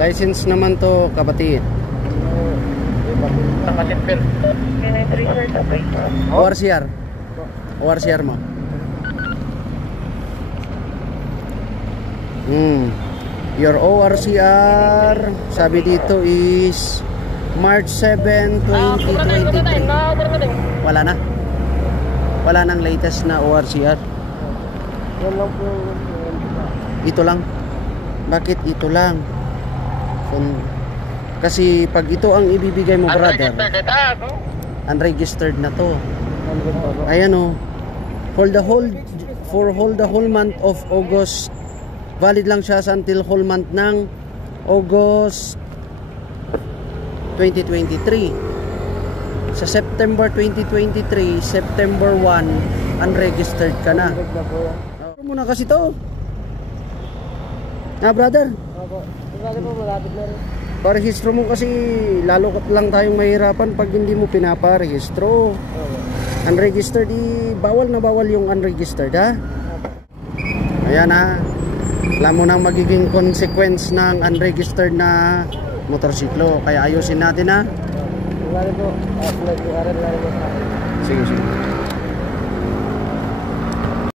License naman to, kapatid. ORCR. ORCR mo. Your ORCR, sabi dito is March 7, 2023. Wala na. Wala nang latest na ORCR. Ito lang. Bakit ito lang? Kasi pag ito ang ibibigay mo, brother, unregistered na to. Ayan o. For the whole month of August. Valid lang siya until whole month ng August 2023. Sa September 2023, September 1, unregistered ka na. Ano muna kasi to? Brother? Parehistro mo kasi lalo lang tayong mahirapan pag hindi mo pinaparehistro. Unregistered, bawal na bawal yung unregistered, ha? Ayan, ha? Alam mo nang magiging consequence ng unregistered na motorsiklo. Kaya ayusin natin, ha? Sige, sige.